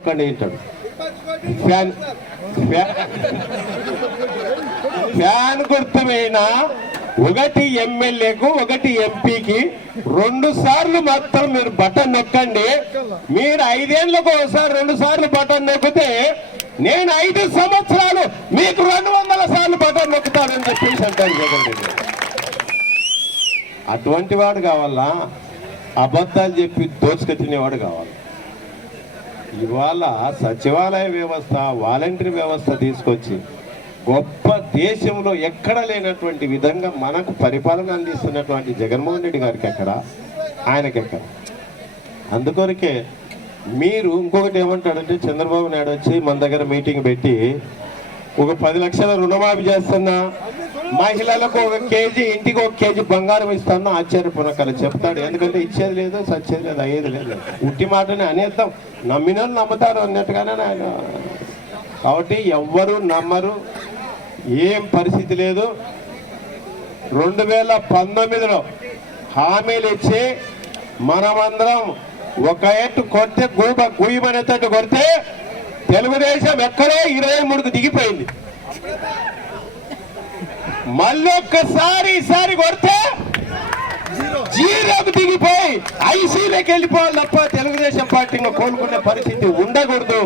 ఒక్కడే వింటాడు fan fan fan ఒకటి ఎమ్మెల్యేకు ఒకటి ఎంపీకి రెండు సార్లు మాత్రం మీరు బటన్ నొక్కండి. మీరు ఐదేళ్ళకు ఒకసారి రెండు సార్లు బటన్ నొక్కితే నేను ఐదు సంవత్సరాలు మీకు రెండు వందల సార్లు బటన్ నొక్కుతానని చెప్పేసి అంటాను జగన్ రెడ్డి అటువంటి వాడు కావాలా? అబద్ధాలు చెప్పి దోచుకు కావాలి? ఇవాళ సచివాలయ వ్యవస్థ వాలంటరీ వ్యవస్థ తీసుకొచ్చి గొప్ప దేశంలో ఎక్కడ లేనటువంటి విధంగా మనకు పరిపాలన అందిస్తున్నటువంటి జగన్మోహన్ రెడ్డి గారికి ఎక్కడ? ఆయనకి ఎక్కడ అందుకొరకే మీరు ఇంకొకటి ఏమంటాడంటే చంద్రబాబు నాయుడు వచ్చి మన దగ్గర మీటింగ్ పెట్టి ఒక పది లక్షల రుణమాఫీ చేస్తున్నా. మహిళలకు ఒక కేజీ ఇంటికి ఒక కేజీ బంగారం ఇస్తాను ఆశ్చర్యపోనక్కల చెప్తాడు. ఎందుకంటే ఇచ్చేది లేదు సచ్చేది లేదు అయ్యేది లేదు. ఉట్టి మాటని అనేద్దాం. నమ్మిన నమ్ముతారు అన్నట్టుగానే ఆయన. కాబట్టి ఎవ్వరు నమ్మరు. ఏం పరిస్థితి లేదు. రెండు వేల పంతొమ్మిదిలో హామీలు ఇచ్చి మనమందరం ఒక ఎట్టు కొడితే గూబ గుయ్యమనేటట్టు కొడితే తెలుగుదేశం ఎక్కడో ఇరవై మూడుకు దిగిపోయింది. మళ్ళీ ఒక్కసారి ఈసారి కొడితే జీరోకు దిగిపోయి ఐసీలోకి వెళ్ళిపోవాలి తప్ప తెలుగుదేశం పార్టీలో కోలుకునే పరిస్థితి ఉండకూడదు.